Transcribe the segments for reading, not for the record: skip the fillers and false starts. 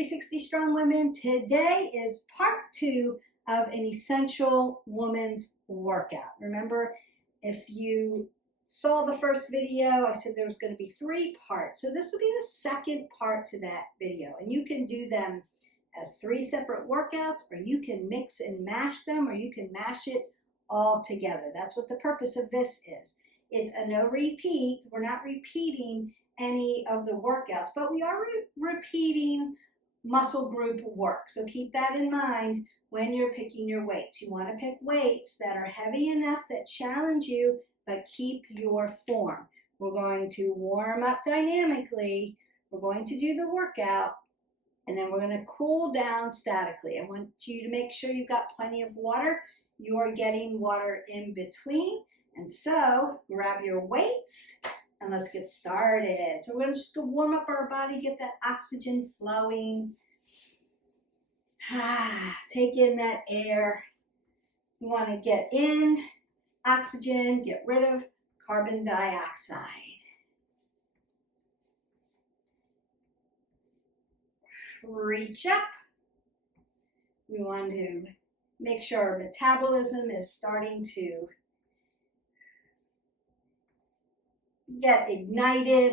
360 Strong Women. Today is part 2 of an essential woman's workout. Remember, if you saw the first video, I said there was going to be 3 parts. So this will be the second part to that video. And you can do them as 3 separate workouts, or you can mix and mash them, or you can mash it all together. That's what the purpose of this is. It's a no repeat. We're not repeating any of the workouts, but we are repeating muscle group work. So keep that in mind when you're picking your weights. You want to pick weights that are heavy enough that challenge you, but keep your form. We're going to warm up dynamically. We're going to do the workout, and then we're going to cool down statically. I want you to make sure you've got plenty of water. You are getting water in between. And so grab your weights and let's get started. So we're going to just go warm up our body, get that oxygen flowing. Take in that air. You want to get in oxygen, get rid of carbon dioxide. Reach up. We want to make sure our metabolism is starting to get ignited.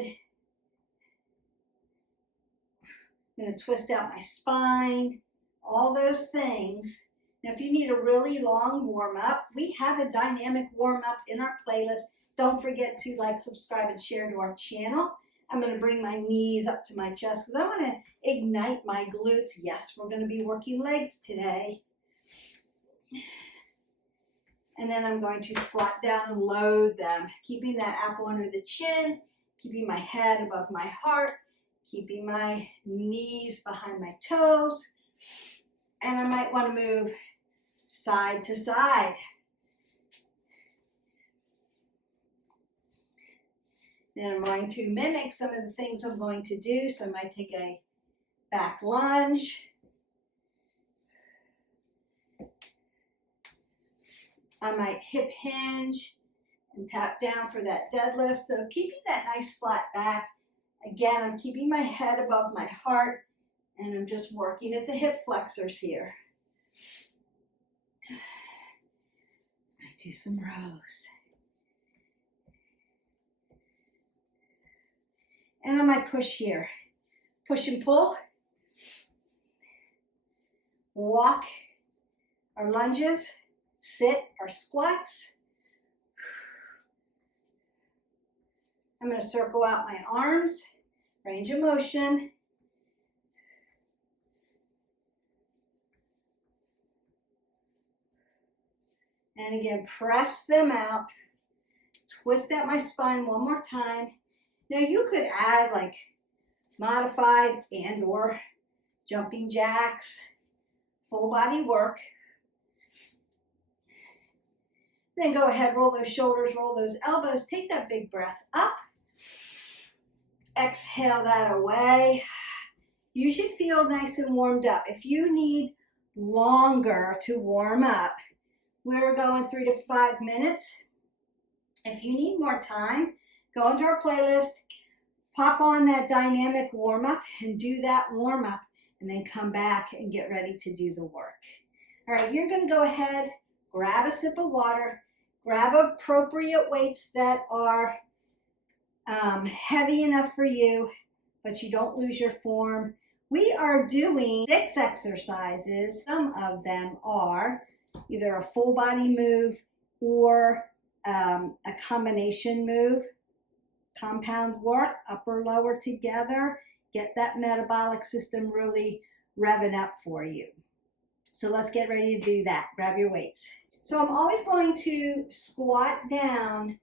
I'm going to twist out my spine, all those things. Now, if you need a really long warm-up, we have a dynamic warm-up in our playlist. Don't forget to like, subscribe, and share to our channel. I'm going to bring my knees up to my chest because I want to ignite my glutes. Yes, we're going to be working legs today. And then I'm going to squat down and load them, keeping that apple under the chin, keeping my head above my heart, keeping my knees behind my toes. And I might want to move side to side. Then I'm going to mimic some of the things I'm going to do. So I might take a back lunge. I might hip hinge and tap down for that deadlift. So keeping that nice flat back. Again, I'm keeping my head above my heart, and I'm just working at the hip flexors here. I do some rows. And I might push here. Push and pull. Walk our lunges. Sit our squats. I'm going to circle out my arms, range of motion. And again, press them out. Twist out my spine one more time. Now you could add like modified and or jumping jacks, full body work. Then go ahead, roll those shoulders, roll those elbows. Take that big breath up. Exhale that away. You should feel nice and warmed up. If you need longer to warm up, we're going 3 to 5 minutes. If you need more time, go into our playlist, pop on that dynamic warm-up and do that warm-up, and then come back and get ready to do the work. All right, you're going to go ahead, grab a sip of water, grab appropriate weights that are heavy enough for you, but you don't lose your form. We are doing 6 exercises. Some of them are either a full body move or a combination move, compound work, upper, lower together. Get that metabolic system really revving up for you. So let's get ready to do that. Grab your weights. So I'm always going to squat down,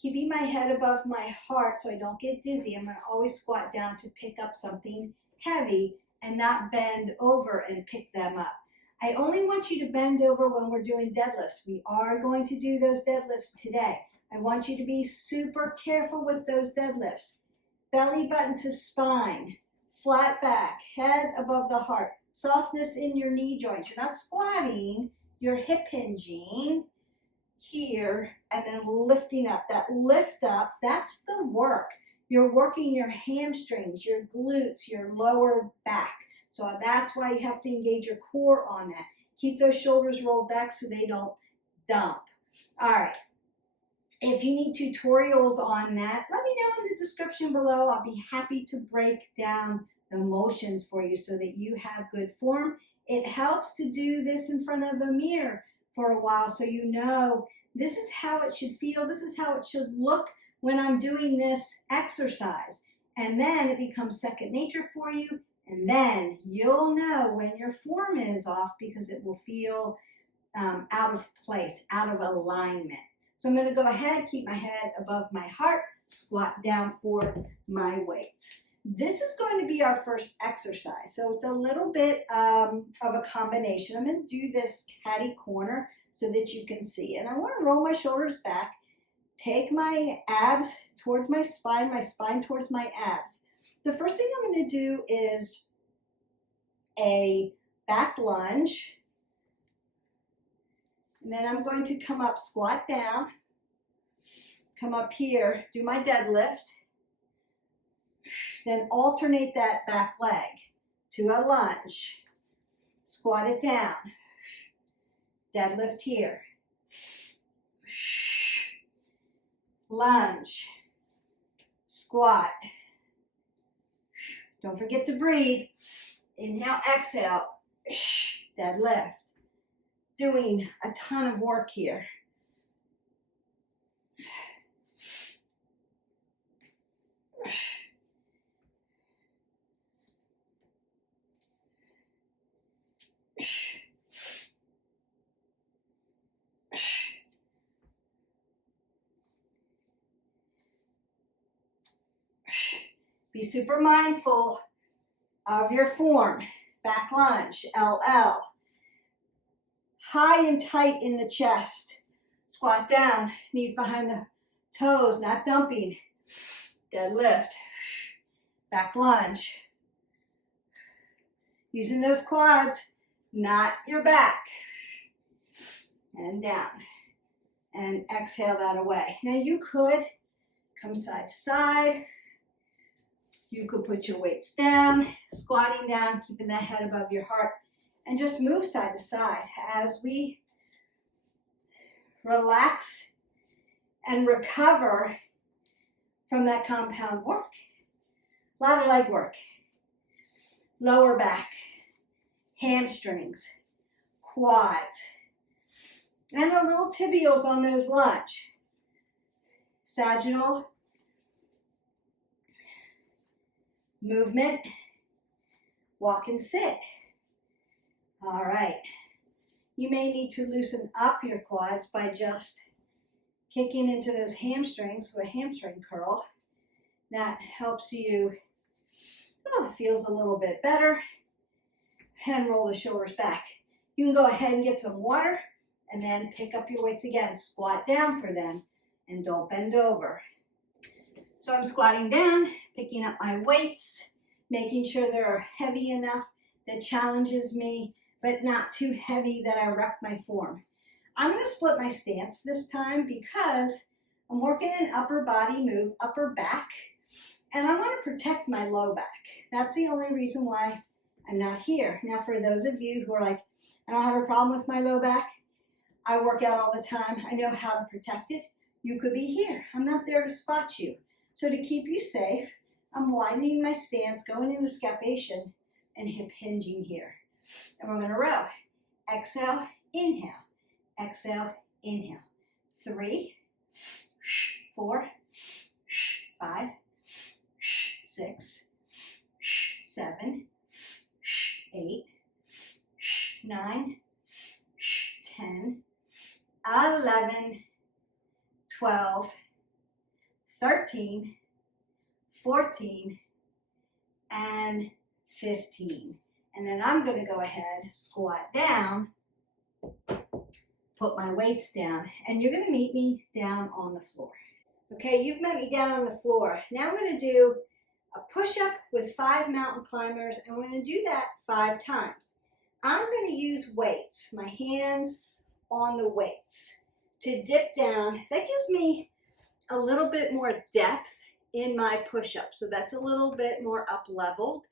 keeping my head above my heart so I don't get dizzy. I'm going to always squat down to pick up something heavy and not bend over and pick them up. I only want you to bend over when we're doing deadlifts. We are going to do those deadlifts today. I want you to be super careful with those deadlifts. Belly button to spine, flat back, head above the heart, softness in your knee joints. You're not squatting. You're hip hinging here and then lifting up. That lift up, that's the work. You're working your hamstrings, your glutes, your lower back. So that's why you have to engage your core on that. Keep those shoulders rolled back so they don't dump. All right. If you need tutorials on that, let me know in the description below. I'll be happy to break down the motions for you so that you have good form. It helps to do this in front of a mirror for a while so you know this is how it should feel. This is how it should look when I'm doing this exercise. And then it becomes second nature for you. And then you'll know when your form is off because it will feel out of place, out of alignment. So I'm going to go ahead, keep my head above my heart, squat down for my weights. This is going to be our first exercise. So it's a little bit of a combination. I'm going to do this catty corner so that you can see. And I want to roll my shoulders back, take my abs towards my spine towards my abs. The first thing I'm going to do is a back lunge. And then I'm going to come up, squat down, come up here, do my deadlift, then alternate that back leg to a lunge, squat it down, deadlift here, lunge, squat. Don't forget to breathe. Inhale, exhale, deadlift. Doing a ton of work here. Be super mindful of your form. Back lunge, LL. High and tight in the chest. Squat down, knees behind the toes, not dumping. Deadlift. Back lunge. Using those quads, not your back. And down. And exhale that away. Now you could come side to side. You could put your weights down, squatting down, keeping that head above your heart, and just move side to side as we relax and recover from that compound work. A lot of leg work, lower back, hamstrings, quads, and a little tibials on those lunge. Sagittal movement, walk and sit. All right. You may need to loosen up your quads by just kicking into those hamstrings with a hamstring curl. That helps you, it feels a little bit better. And roll the shoulders back. You can go ahead and get some water and then pick up your weights again. Squat down for them and don't bend over. So I'm squatting down, picking up my weights, making sure they're heavy enough that challenges me, but not too heavy that I wreck my form. I'm going to split my stance this time because I'm working an upper body move, upper back, and I want to protect my low back. That's the only reason why I'm not here. Now, for those of you who are like, I don't have a problem with my low back, I work out all the time, I know how to protect it, you could be here. I'm not there to spot you. So to keep you safe, I'm widening my stance, going into scapation and hip hinging here. And we're going to row. Exhale, inhale. Exhale, inhale. 3, 4, 5, 6, 7, 8, 9, 10, 11, 12, 13, 14, and 15. And then I'm going to go ahead, squat down, put my weights down, and you're going to meet me down on the floor. Okay, you've met me down on the floor. Now we're going to do a push-up with 5 mountain climbers, and we're going to do that 5 times. I'm going to use weights, my hands on the weights, to dip down. That gives me a little bit more depth in my push-up, so that's a little bit more up-leveled.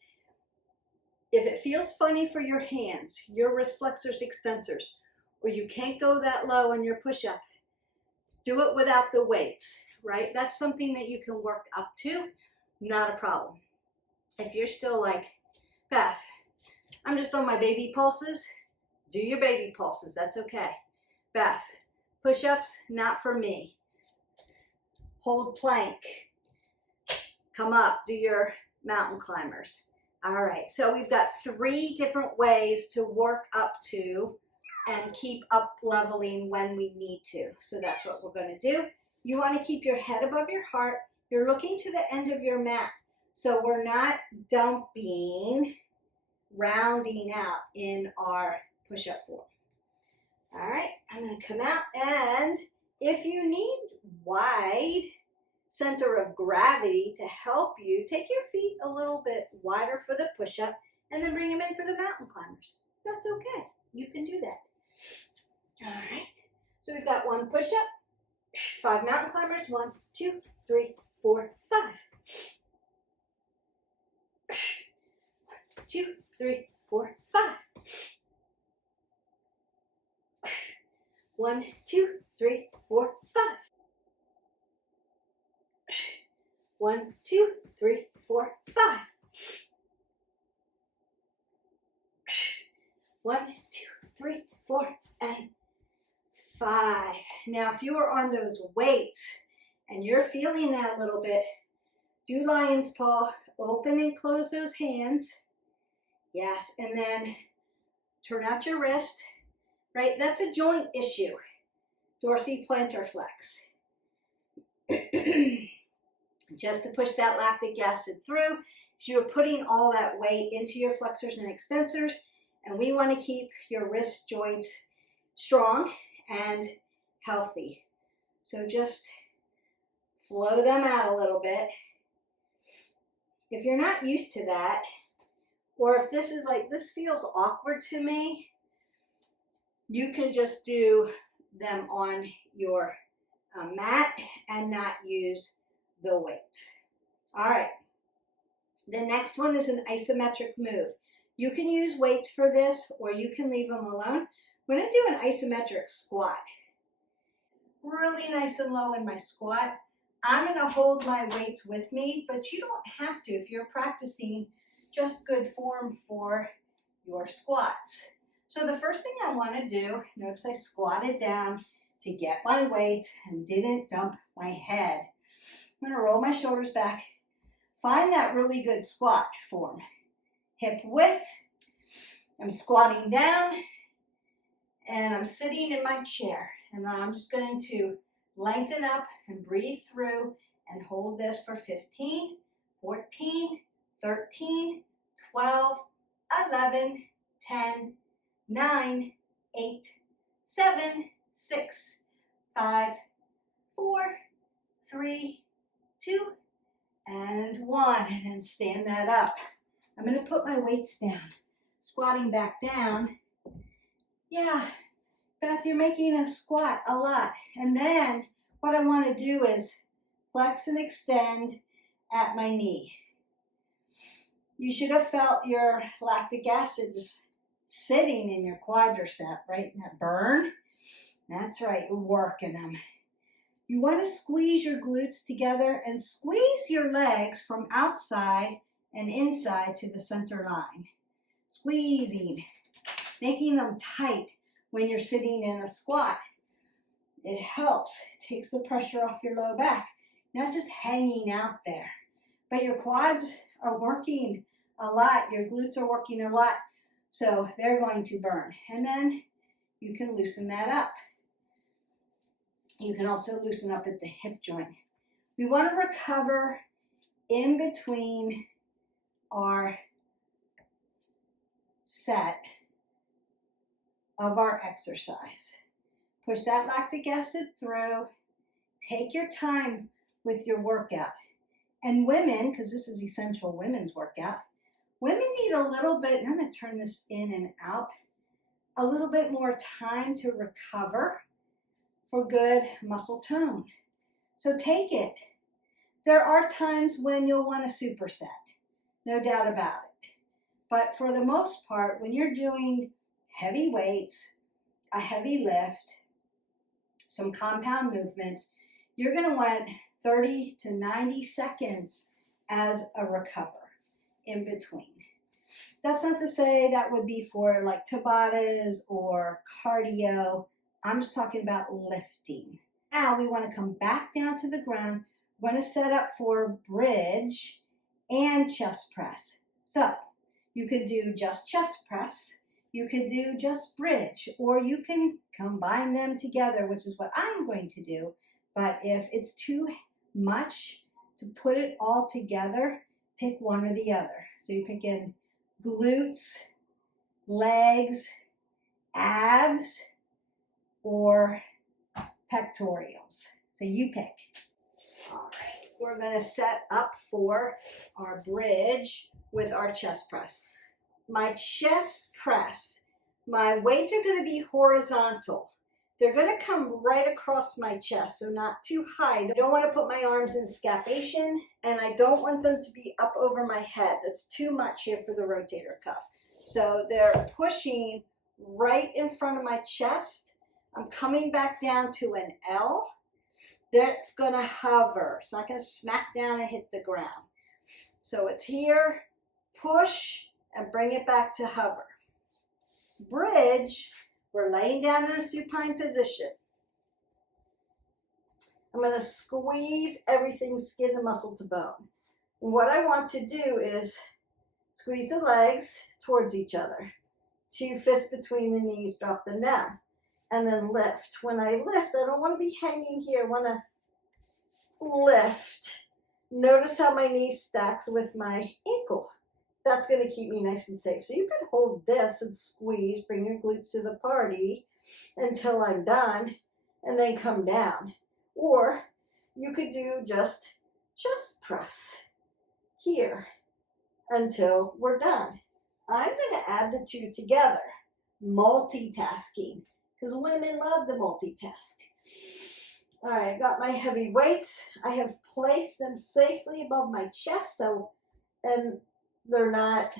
If it feels funny for your hands, your wrist flexors, extensors, or you can't go that low on your push-up, do it without the weights, right? That's something that you can work up to, not a problem. If you're still like, Beth, I'm just on my baby pulses, do your baby pulses, that's okay. Beth, push-ups, not for me. Hold plank. Come up, do your mountain climbers. All right, so we've got 3 different ways to work up to and keep up leveling when we need to. So that's what we're going to do. You want to keep your head above your heart. You're looking to the end of your mat. So we're not dumping, rounding out in our push-up form. All right, I'm going to come out, and if you need wide center of gravity to help you, take your feet a little bit wider for the push-up and then bring them in for the mountain climbers. That's okay. You can do that. All right. So we've got 1 push-up, 5 mountain climbers. 1, 2, 3, 4, 5. 2, 3, 4, 5. 1, 2, 3, 4, 5. 1, 2, 3, 4, 5. 1, 2, 3, 4, and 5. Now, if you are on those weights and you're feeling that a little bit, do lion's paw, open and close those hands. Yes, and then turn out your wrist, right? That's a joint issue. Dorsiplantar flex. Just to push that lactic acid through, because you're putting all that weight into your flexors and extensors, and we want to keep your wrist joints strong and healthy. So just flow them out a little bit. If you're not used to that, or if this is like, this feels awkward to me, you can just do them on your mat and not use the weights. All right. The next one is an isometric move. You can use weights for this, or you can leave them alone. We're going to do an isometric squat. Really nice and low in my squat. I'm going to hold my weights with me, but you don't have to if you're practicing just good form for your squats. So the first thing I want to do, notice I squatted down to get my weights and didn't dump my head. I'm going to roll my shoulders back. Find that really good squat form. Hip width. I'm squatting down and I'm sitting in my chair. And then I'm just going to lengthen up and breathe through and hold this for 15, 14, 13, 12, 11, 10, 9, 8, 7, 6, 5, 4, 3, 2, and 1, and then stand that up. I'm going to put my weights down, squatting back down. Yeah, Beth, you're making a squat a lot. And then what I want to do is flex and extend at my knee. You should have felt your lactic acid just sitting in your quadricep, right? That burn. That's right, you're working them. You want to squeeze your glutes together and squeeze your legs from outside and inside to the center line. Squeezing, making them tight when you're sitting in a squat. It helps. It takes the pressure off your low back. Not just hanging out there. But your quads are working a lot. Your glutes are working a lot. So they're going to burn. And then you can loosen that up. You can also loosen up at the hip joint. We want to recover in between our set of our exercise. Push that lactic acid through. Take your time with your workout. And women, because this is essential women's workout, women need a little bit, and I'm going to turn this in and out, a little bit more time to recover for good muscle tone. So take it. There are times when you'll want to superset, no doubt about it. But for the most part, when you're doing heavy weights, a heavy lift, some compound movements, you're going to want 30 to 90 seconds as a recover in between. That's not to say that would be for like Tabatas or cardio. I'm just talking about lifting. Now we want to come back down to the ground. We're going to set up for bridge and chest press. So you could do just chest press, you could do just bridge, or you can combine them together, which is what I'm going to do. But if it's too much to put it all together, pick one or the other. So you pick in glutes, legs, abs, or pectorials. So you pick. All right, we're going to set up for our bridge with our chest press. My chest press, my weights are going to be horizontal. They're going to come right across my chest, so not too high. I don't want to put my arms in scapation, and I don't want them to be up over my head. That's too much here for the rotator cuff. So they're pushing right in front of my chest. I'm coming back down to an L. That's going to hover. It's not going to smack down and hit the ground. So it's here, push, and bring it back to hover. Bridge, we're laying down in a supine position. I'm going to squeeze everything skin to muscle to bone. And what I want to do is squeeze the legs towards each other. 2 fists between the knees, drop them down. And then lift. When I lift, I don't want to be hanging here. I want to lift. Notice how my knee stacks with my ankle. That's going to keep me nice and safe. So you can hold this and squeeze, bring your glutes to the party until I'm done, and then come down. Or you could do just chest press here until we're done. I'm going to add the two together, multitasking, because women love to multitask. All right, I've got my heavy weights. I have placed them safely above my chest, and they're not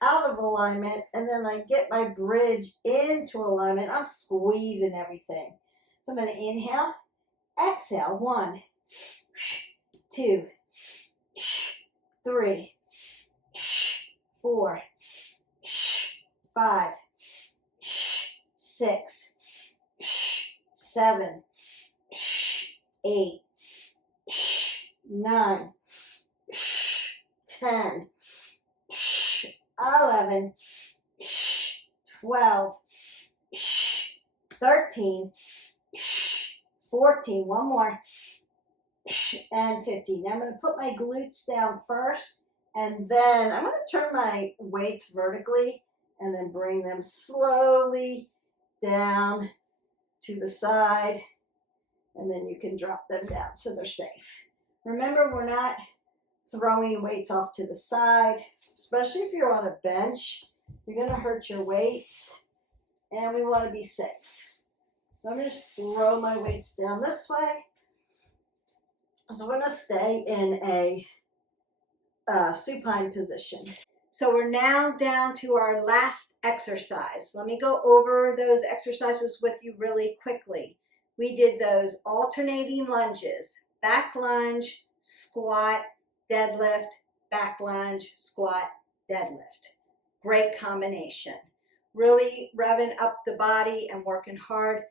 out of alignment. And then I get my bridge into alignment. I'm squeezing everything. So I'm going to inhale, exhale. 1, 2, 3, 4, 5, 6, 7, 8, 9, 10, 11, 12, 13, 14, one more, and 15. Now I'm going to put my glutes down first, and then I'm going to turn my weights vertically and then bring them slowly down to the side, and then you can drop them down so they're safe. Remember, we're not throwing weights off to the side, especially if you're on a bench. You're going to hurt your weights, and we want to be safe. So I'm going to just throw my weights down this way. So we're going to stay in a supine position. So we're now down to our last exercise. Let me go over those exercises with you really quickly. We did those alternating lunges, back lunge, squat, deadlift, back lunge, squat, deadlift. Great combination. Really revving up the body and working hard.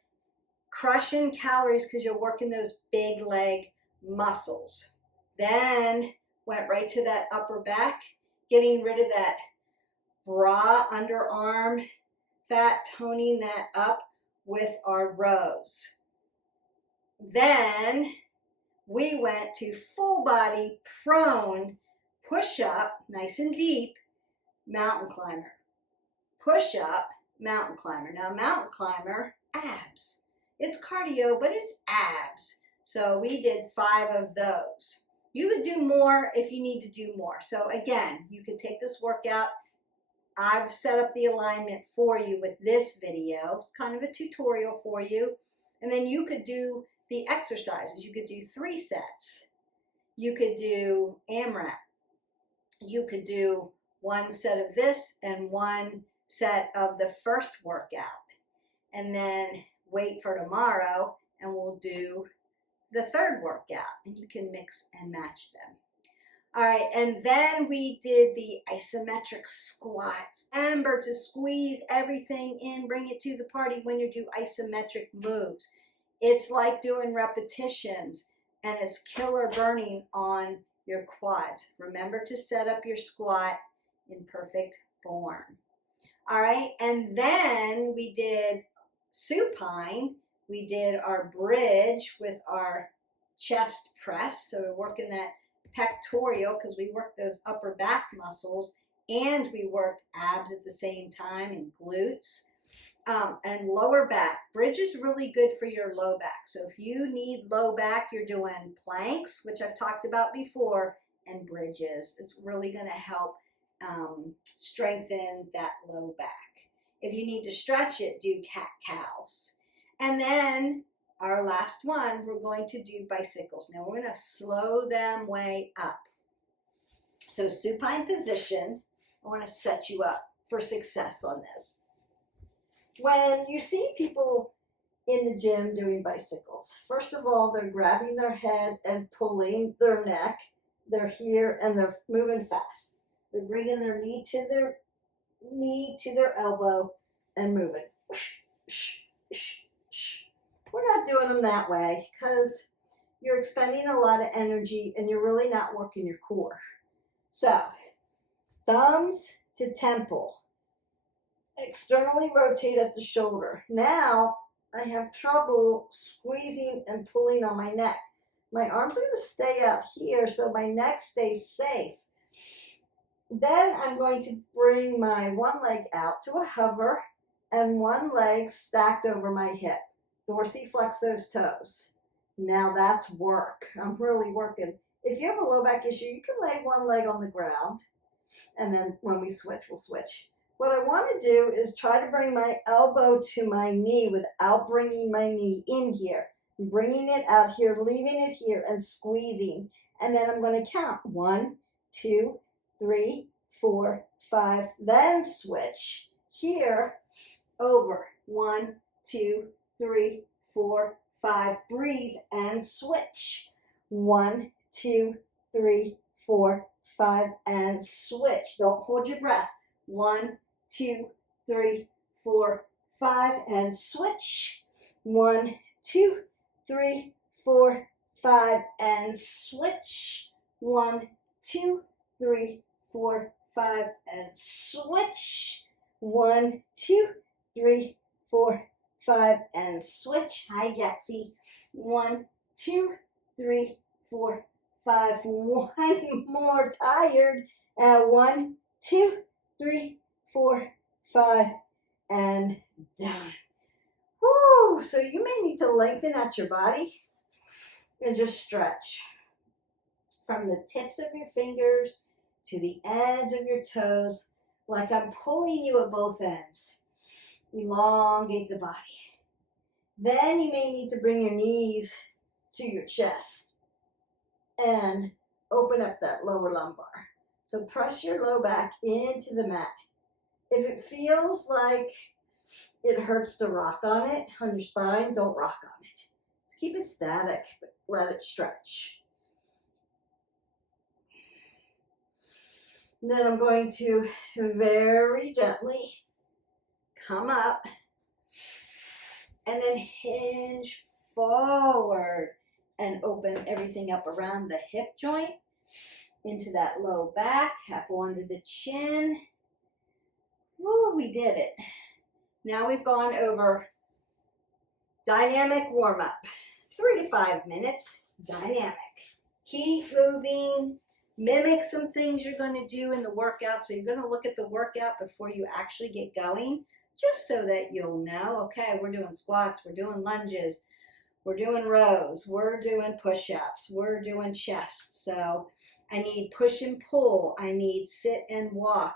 Crushing calories because you're working those big leg muscles. Then went right to that upper back, getting rid of that bra underarm fat, toning that up with our rows. Then we went to full body prone push up, nice and deep, mountain climber. Push up, mountain climber. Now mountain climber, abs. It's cardio, but it's abs. So we did 5 of those. You could do more if you need to do more. So again, you could take this workout. I've set up the alignment for you with this video. It's kind of a tutorial for you. And then you could do the exercises. You could do 3 sets. You could do AMRAP. You could do one set of this and one set of the first workout. And then wait for tomorrow and we'll do the third workout, and you can mix and match them. All right, and then we did the isometric squats. Remember to squeeze everything in, bring it to the party when you do isometric moves. It's like doing repetitions, and it's killer burning on your quads. Remember to set up your squat in perfect form. All right, and then we did supine. We did our bridge with our chest press. So we're working that pectoral because we worked those upper back muscles, and we worked abs at the same time and glutes. And lower back. Bridge is really good for your low back. So if you need low back, you're doing planks, which I've talked about before, and bridges. It's really going to help strengthen that low back. If you need to stretch it, do cat-cows. And then our last one, we're going to do bicycles. Now we're going to slow them way up. So supine position, I want to set you up for success on this. When you see people in the gym doing bicycles, first of all, they're grabbing their head and pulling their neck. They're here and they're moving fast. They're bringing their knee to their elbow and moving. We're not doing them that way because you're expending a lot of energy and you're really not working your core. So, thumbs to temple. Externally rotate at the shoulder. Now, I have trouble squeezing and pulling on my neck. My arms are going to stay out here so my neck stays safe. Then I'm going to bring my one leg out to a hover and one leg stacked over my hip. Dorsiflex those toes. Now that's work. I'm really working. If you have a low back issue, you can lay one leg on the ground, and then when we switch, we'll switch. What I want to do is try to bring my elbow to my knee without bringing my knee in here. I'm bringing it out here, leaving it here, and squeezing. And then I'm going to count. 1, 2, 3, 4, 5. Then switch. Here, over. 1, 2, 3, 4, 5. Breathe and switch. 1, 2, 3, 4, 5, and switch. Don't hold your breath. 1, 2, 3, 4, 5, and switch. 1, 2, 3, 4, 5, and switch. 1, 2, 3, 4, 5, and switch. 1, 2, 3, 4, 5, and switch. Hi, Jaxie. 1, 2, 3, 4, 5. One more. Tired. 1, 2, 3, 4, 5, and done. Woo! So you may need to lengthen out your body and just stretch from the tips of your fingers to the ends of your toes, like I'm pulling you at both ends. Elongate the body. Then you may need to bring your knees to your chest and open up that lower lumbar. So press your low back into the mat. If it feels like it hurts to rock on it, on your spine, don't rock on it. Just keep it static, but let it stretch. And then I'm going to very gently come up and then hinge forward and open everything up around the hip joint into that low back, apple under the chin. Woo, we did it. Now we've gone over dynamic warm-up. 3 to 5 minutes, dynamic. Keep moving. Mimic some things you're going to do in the workout. So you're going to look at the workout before you actually get going, just so that you'll know, okay, we're doing squats, we're doing lunges, we're doing rows, we're doing push-ups, we're doing chest. So I need push and pull. I need sit and walk.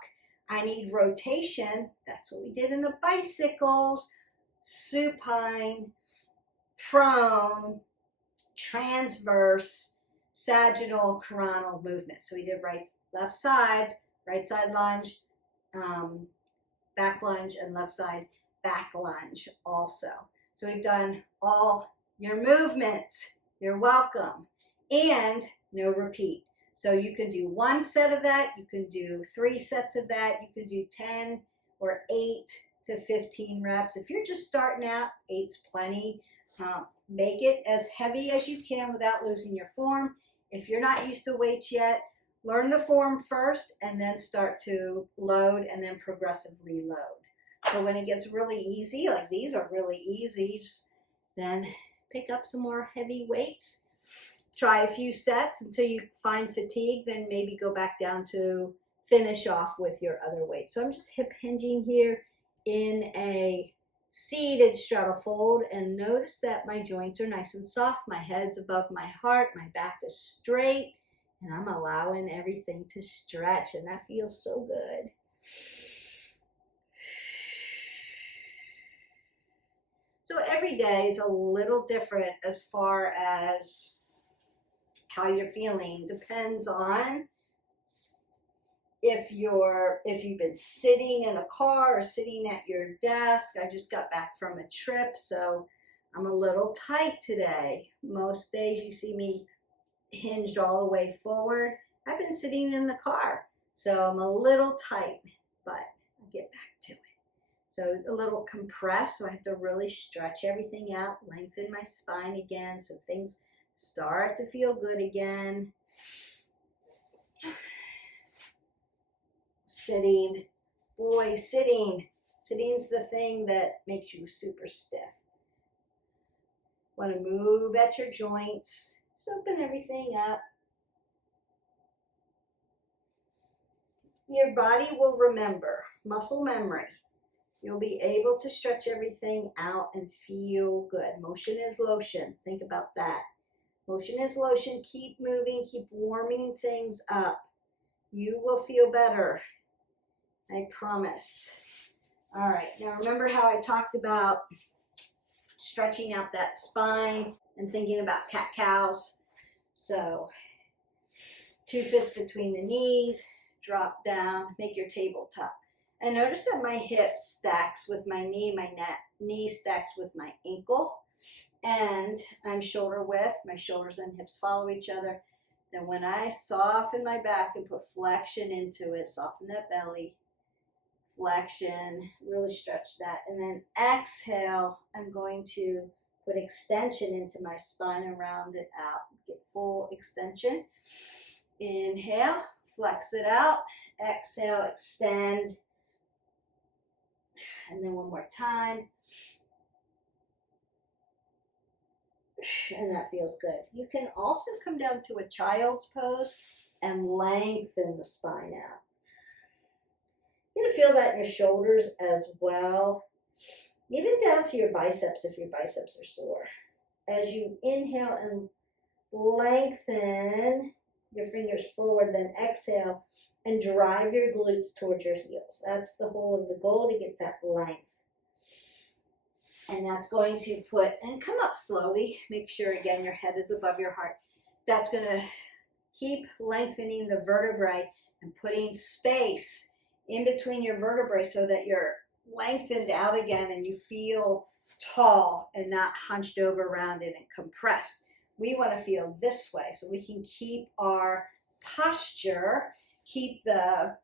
I need rotation. That's what we did in the bicycles. Supine, prone, transverse, sagittal, coronal movement. So we did right, left sides, right side lunge, back lunge, and left side back lunge also. So we've done all your movements. You're welcome. And no repeat. So you can do 1 set of that, you can do 3 sets of that, you can do 10 or 8 to 15 reps. If you're just starting out, 8's plenty. Make it as heavy as you can without losing your form. If you're not used to weights yet, learn the form first and then start to load and then progressively load. So when it gets really easy, like these are really easy, then pick up some more heavy weights. Try a few sets until you find fatigue, then maybe go back down to finish off with your other weights. So I'm just hip hinging here in a seated straddle fold, and notice that my joints are nice and soft, my head's above my heart, my back is straight, and I'm allowing everything to stretch, and that feels so good. So every day is a little different as far as how you're feeling. Depends on if you've been sitting in a car or sitting at your desk. I just got back from a trip, so I'm a little tight today. Most days you see me hinged all the way forward. I've been sitting in the car, so I'm a little tight, but I'll get back to it. So a little compressed, so I have to really stretch everything out, lengthen my spine again, so things start to feel good again. Sitting, boy, sitting. Sitting's the thing that makes you super stiff. Want to move at your joints. Just open everything up. Your body will remember, muscle memory. You'll be able to stretch everything out and feel good. Motion is lotion. Think about that. Motion is lotion. Keep moving. Keep warming things up. You will feel better. I promise. All right. Now remember how I talked about stretching out that spine and thinking about cat-cows. So 2 fists between the knees. Drop down. Make your tabletop. And notice that my hip stacks with my knee. My knee stacks with my ankle. And I'm shoulder width. My shoulders and hips follow each other. Then when I soften my back and put flexion into it, soften that belly, flexion, really stretch that. And then exhale, I'm going to put extension into my spine and round it out. Get full extension. Inhale, flex it out. Exhale, extend. And then one more time. And that feels good. You can also come down to a child's pose and lengthen the spine out. You're going to feel that in your shoulders as well. Even down to your biceps if your biceps are sore. As you inhale and lengthen your fingers forward, then exhale and drive your glutes towards your heels. That's the whole of the goal, to get that length. And that's going to put, and come up slowly. Make sure, again, your head is above your heart. That's going to keep lengthening the vertebrae and putting space in between your vertebrae so that you're lengthened out again and you feel tall and not hunched over, rounded, and compressed. We want to feel this way so we can keep our posture, keep the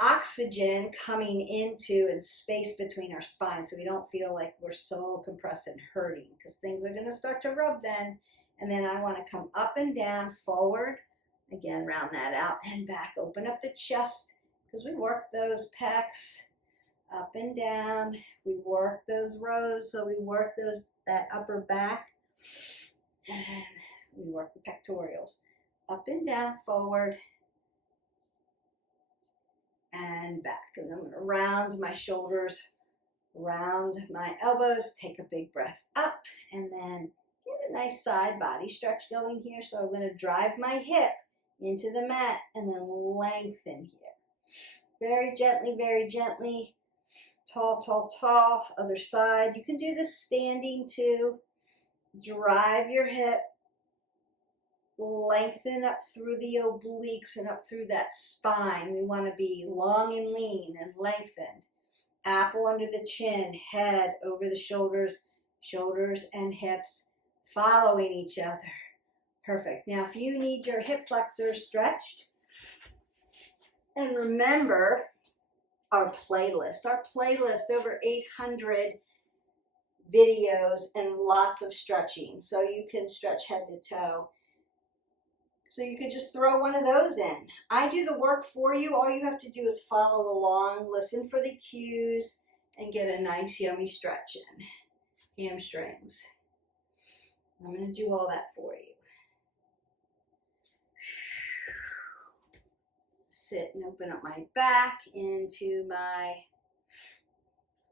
oxygen coming into and space between our spines so we don't feel like we're so compressed and hurting, because things are going to start to rub then. And then I want to come up and down, forward, again, round that out and back. Open up the chest because we work those pecs up and down. We work those rows, so we work that upper back, and we work the pectorals. Up and down, forward, and back. And I'm going to round my shoulders, round my elbows, take a big breath up, and then get a nice side body stretch going here. So I'm going to drive my hip into the mat and then lengthen here. Very gently. Tall, tall, tall. Other side. You can do this standing too. Drive your hip. lengthen up through the obliques and up through that spine. We want to be long and lean and lengthened. Apple under the chin, head over the shoulders, shoulders and hips following each other. Perfect. Now, if you need your hip flexors stretched, and remember our playlist over 800 videos and lots of stretching. So you can stretch head to toe. So you could just throw one of those in. I do the work for you. All you have to do is follow along, listen for the cues, and get a nice yummy stretch in. Hamstrings. I'm going to do all that for you. Sit and open up my back into my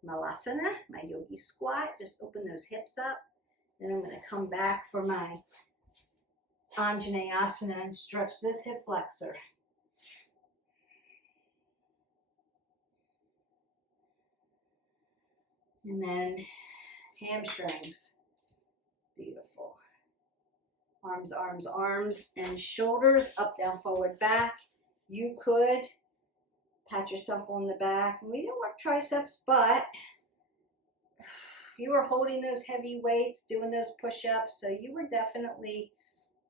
malasana, my yogi squat. Just open those hips up. Then I'm going to come back for my Anjaneyasana and stretch this hip flexor. And then hamstrings. Beautiful. Arms, arms, arms, and shoulders, up, down, forward, back. You could pat yourself on the back. We didn't work triceps, but you were holding those heavy weights, doing those push-ups, so you were definitely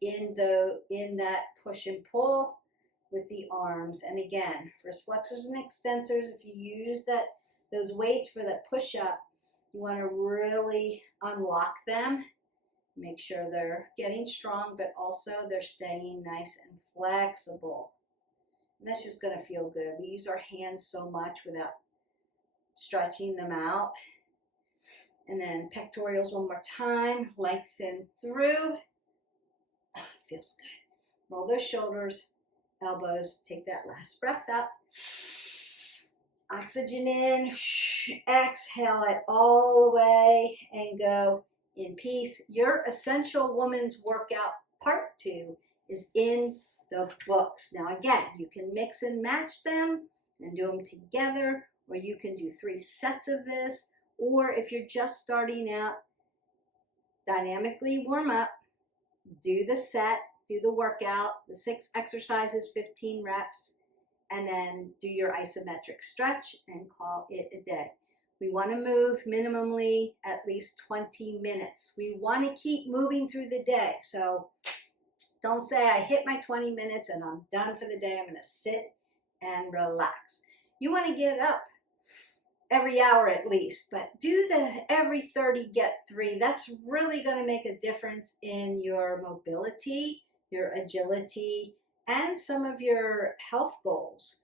in that push and pull with the arms. And again, wrist flexors and extensors, if you use those weights for that push-up, you want to really unlock them. Make sure they're getting strong, but also they're staying nice and flexible. And that's just going to feel good. We use our hands so much without stretching them out. And then pectorals one more time. Lengthen through. Feels good. Roll those shoulders, elbows. Take that last breath up. Oxygen in. Exhale it all the way and go in peace. Your Essential Woman's Workout Part 2 is in the books. Now again, you can mix and match them and do them together, or you can do 3 sets of this, or if you're just starting out, dynamically warm up, do the set, do the workout, the 6 exercises, 15 reps, and then do your isometric stretch and call it a day. We want to move minimally at least 20 minutes. We want to keep moving through the day. So don't say I hit my 20 minutes and I'm done for the day. I'm going to sit and relax. You want to get up every hour at least, but do the every 30 get 3. That's really going to make a difference in your mobility, your agility, and some of your health goals.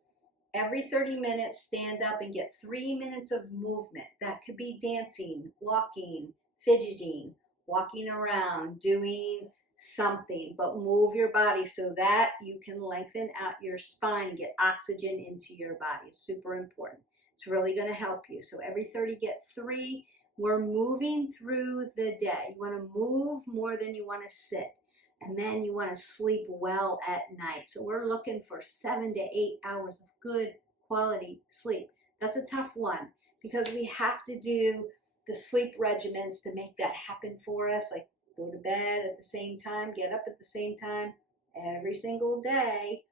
Every 30 minutes, stand up and get 3 minutes of movement. That could be dancing, walking, fidgeting, walking around, doing something, but move your body so that you can lengthen out your spine, get oxygen into your body. It's super important. It's really going to help you. So every 30 get 3. We're moving through the day. You want to move more than you want to sit. And then you want to sleep well at night. So we're looking for 7 to 8 hours of good quality sleep. That's a tough one because we have to do the sleep regimens to make that happen for us. Like go to bed at the same time, get up at the same time every single day.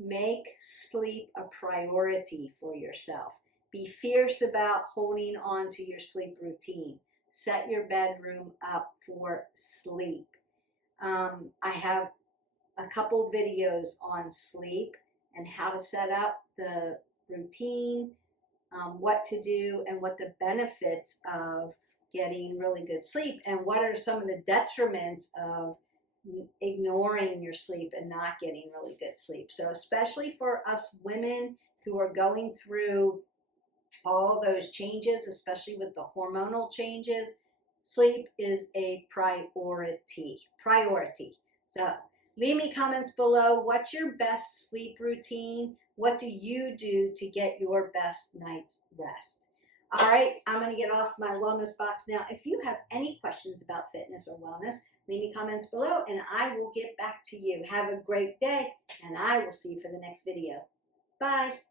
Make sleep a priority for yourself. Be fierce about holding on to your sleep routine. Set your bedroom up for sleep. I have a couple videos on sleep and how to set up the routine, what to do, and what the benefits of getting really good sleep, and what are some of the detriments of ignoring your sleep and not getting really good sleep. So especially for us women who are going through all those changes, especially with the hormonal changes, sleep is a priority. So leave me comments below. What's your best sleep routine? What do you do to get your best night's rest? All right, I'm going to get off my wellness box now. If you have any questions about fitness or wellness, leave me comments below and I will get back to you. Have a great day and I will see you for the next video. Bye.